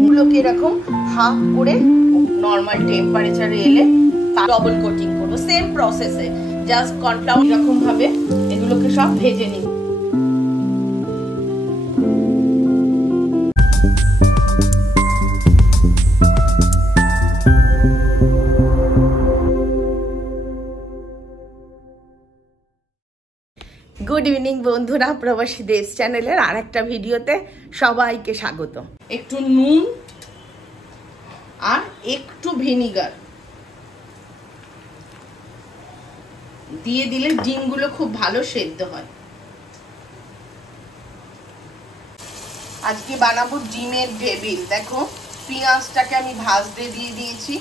ডিমগুলোকে এরকম হাফ করে নর্মাল টেম্পারেচারে এলে ডবল কোটিং করবো। সেম প্রসেসে জাস্ট কর্নফ্লাওয়ার এরকম ভাবে এগুলোকে সব ভেজে নিই। গুড ইভিনিং বন্ধুরা, প্রবাসী দেশ চ্যানেলের আর একটা ভিডিওতে সবাইকে স্বাগত। একটু নুন আর একটু ভিনিগার দিয়ে দিলে ডিমগুলো খুব ভালো সেদ্ধ হয়। আজকে বানাবো ডিমের ডেভিল। দেখো পেঁয়াজটাকে আমি ভাজতে দিয়ে দিয়েছি,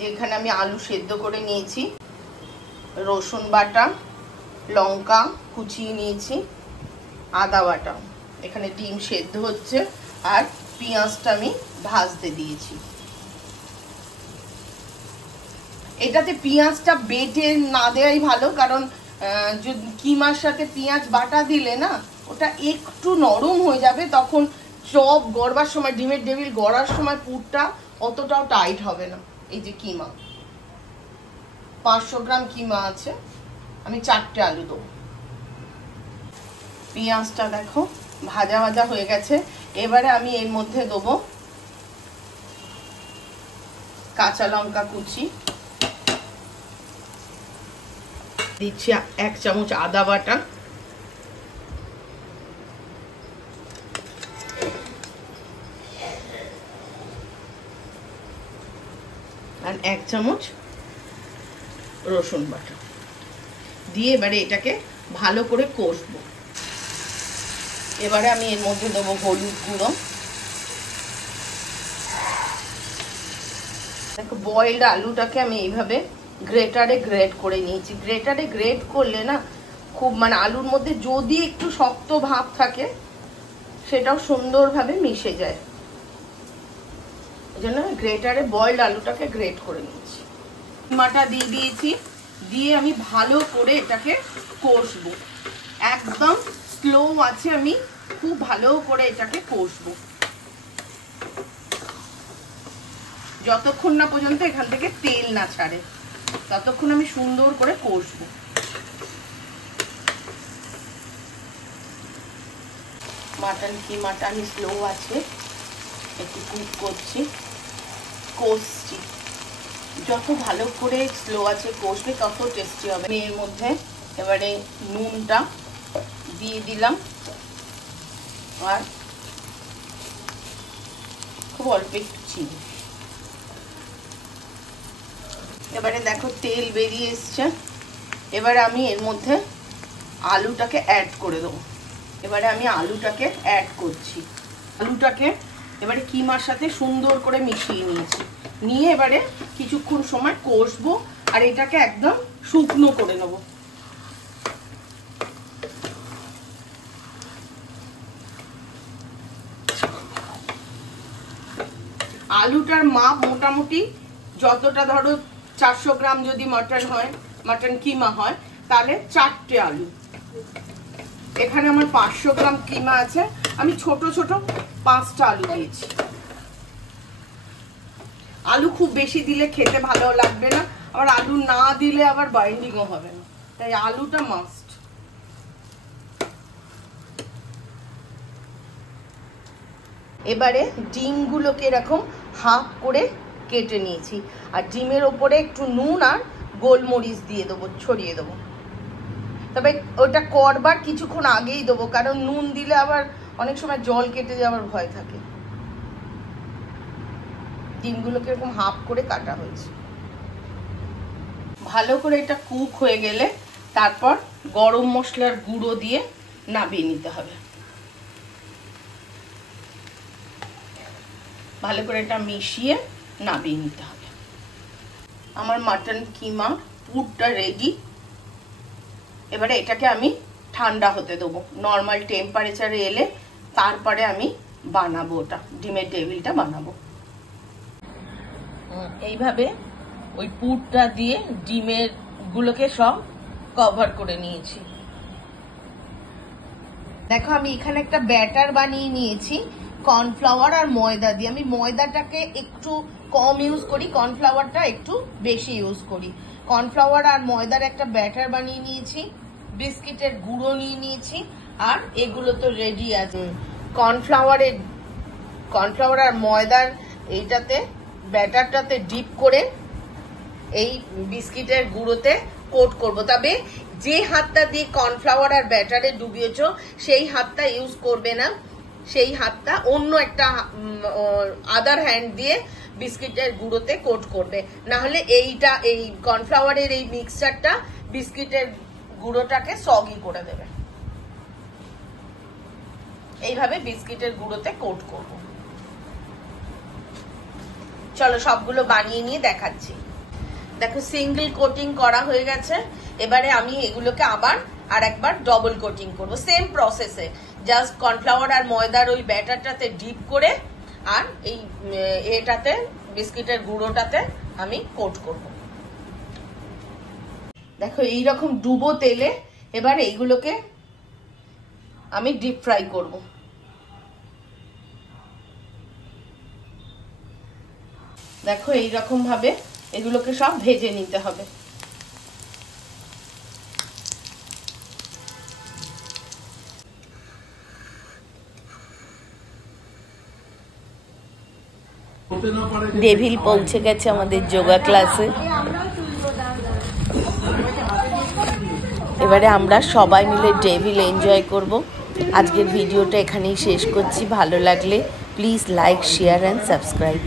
যেখানে আমি আলু সেদ্ধ করে নিয়েছি, রসুন বাটা, লঙ্কা কুচিয়ে নিয়েছি, আদা বাটা, এখানে ডিম সেদ্ধ হচ্ছে আর পেঁয়াজটা আমি ভাজতে দিয়েছি। এটাতে পেঁয়াজটা বেটে না দেওয়াই ভালো, কারণ কিমার সাথে পেঁয়াজ বাটা দিলে না ওটা একটু নরম হয়ে যাবে, তখন চপ গড়বার সময়, ডিমের ডেভিল গড়ার সময় পুরটা অতটাও টাইট হবে না। এই যে কিমা 500 গ্রাম কিমা আছে, আমি 4টে আলু দেবো। পেঁয়াজটা দেখো ভাজা ভাজা হয়ে গেছে। এবারে আমি এর মধ্যে দেবো কাঁচা লঙ্কা কুচি, দিচ্ছি 1 চামচ আদা বাটা, আর 1 চামচ রসুন বাটা দিয়ে এবারে এটাকে ভালো করে কষবো। এবারে আমি এর মধ্যে দেবো হলুদ গুঁড়ো। দেখো বয়েলড আলুটাকে আমি এইভাবে গ্রেটারে গ্রেট করে নিয়েছি। গ্রেটারে গ্রেট করলে না খুব আলুর মধ্যে যদি একটু শক্ত ভাব থাকে সেটাও সুন্দরভাবে মিশে যায়। এই জন্য গ্রেটারে বয়েলড আলুটাকে গ্রেট করে নিয়েছি। কিমাটা দিয়ে দিয়েছি, দিয়ে আমি ভালো করে এটাকে কষবো। একদম স্লো আছে, আমি খুব ভালো করে এটাকে কষবো যতক্ষণ না পর্যন্ত এখান থেকে তেল না ছাড়ে, ততক্ষণ আমি সুন্দর করে কষবো। মাটন কিমাটা আমি স্লো আছে একটু কুক করছি, কষছি। যত ভালো করে স্লো আছে কষবে তত টেস্টি হবে। এর মধ্যে এবারে নুনটা দিয়ে দিলাম আর খুব অল্প একটু চিনি। এবারে দেখো তেল বেরিয়ে এসছে। এবারে আমি এর মধ্যে আলুটাকে অ্যাড করে দেবো। এবারে আমি আলুটাকে অ্যাড করছি। আলুটাকে এবারে কিমার সাথে সুন্দর করে মিশিয়ে নিয়েছি, নিয়ে এবারে কিছুক্ষণ সময় কষবো আর এটাকে একদম শুকনো করে নেবো। আলুটার মাপ মোটামুটি যতটা, ধরো 400 গ্রাম যদি মটন হয়, মটন কিমা হয়, তাহলে 4টে আলু। এখানে আমার 500 গ্রাম কিমা আছে, আমি ছোট ছোট 5টা আলু দিয়েছি। আলু খুব বেশি দিলে খেতে ভালো লাগবে না, আবার আলু না দিলে আবার বাইন্ডিংও হবে না, তাই আলুটা মাস্ট। এবারে ডিমগুলোকে এরকম হাফ করে কেটে নিয়েছি, আর ডিমের ওপরে একটু নুন আর গোলমরিচ দিয়ে দেবো, ছড়িয়ে দেবো। তবে ওটা করবার কিছুক্ষণ আগেই দেবো, কারণ নুন দিলে আবার অনেক সময় জল কেটে যাওয়ার ভয় থাকে। ডিমগুলোকে এরকম হাফ করে কাটা হয়েছে। ভালো করে এটা কুক হয়ে গেলে তারপর গরম মশলার গুঁড়ো দিয়ে নামিয়ে নিতে হবে। ভালো করে এটা মিশিয়ে নামিয়ে নিতে হবে। আমার মাটন কিমা পুরটা রেডি। এবারে এটাকে আমি ঠান্ডা হতে দেবো, নর্মাল টেম্পারেচারে এলে তারপরে আমি বানাবো, ওটা ডিমের ডেভিলটা বানাবো। এইভাবে ওই পুরটা দিয়ে ডিমের গুলোকে সব কভার করে নিয়েছি। দেখো আমি এখানে একটা ব্যাটার বানিয়ে নিয়েছি, কর্নফ্লাওয়ার আর ময়দা দিয়ে। আমি ময়দাটাকে একটু কম ইউজ করি, কর্নফ্লাওয়ারটা একটু বেশি ইউজ করি। কর্নফ্লাওয়ার আর ময়দার একটা ব্যাটার বানিয়ে নিয়েছি, বিস্কিটের গুঁড়ো নিয়ে নিয়েছি, আর এগুলো তো রেডি আছে। কর্নফ্লাওয়ার আর ময়দার এইটাতে ব্যাটারটাতে ডিপ করে এই বিস্কিটের গুঁড়োতে কোট করব। তবে যে হাতটা দিয়ে কর্নফ্লাওয়ার আর ব্যাটারে ডুবিয়েছো সেই হাতটা ইউজ করবে না, সেই হাতটা অন্য একটা আদার হ্যান্ড দিয়ে বিস্কিটের গুঁড়োতে কোট করবে, না হলে এইটা এই কর্নফ্লাওয়ারের এই মিক্সচারটা বিস্কিটের গুঁড়োটাকে সগি করে দেবে। এইভাবে বিস্কিটের গুঁড়োতে কোট করব। চলো সবগুলো বানিয়ে নিয়ে দেখাচ্ছি। দেখো সিঙ্গেল কোটিং করা হয়ে গেছে। এবারে আমি এগুলোকে আবার আর একবার ডবল কোটিং করব, সেম প্রসেসে। জাস্ট কর্নফ্লাওয়ার আর ময়দার ওই ব্যাটারটাতে ডিপ করে আর এই এটাতে বিস্কিটের গুঁড়োটাতে আমি কোট করব। দেখো এইরকম ডুবো তেলে এবার এইগুলোকে আমি ডিপ ফ্রাই করব। দেখো এইরকম ভাবে এগুলোকে সব ভেজে নিতে হবে। ডেভিল পৌঁছে গেছে আমাদের যোগা ক্লাসে। এবারে আমরা সবাই মিলে ডেভিল এনজয় করব। আজকের ভিডিওটা এখানেই শেষ করছি। ভালো লাগলে please like, share and subscribe.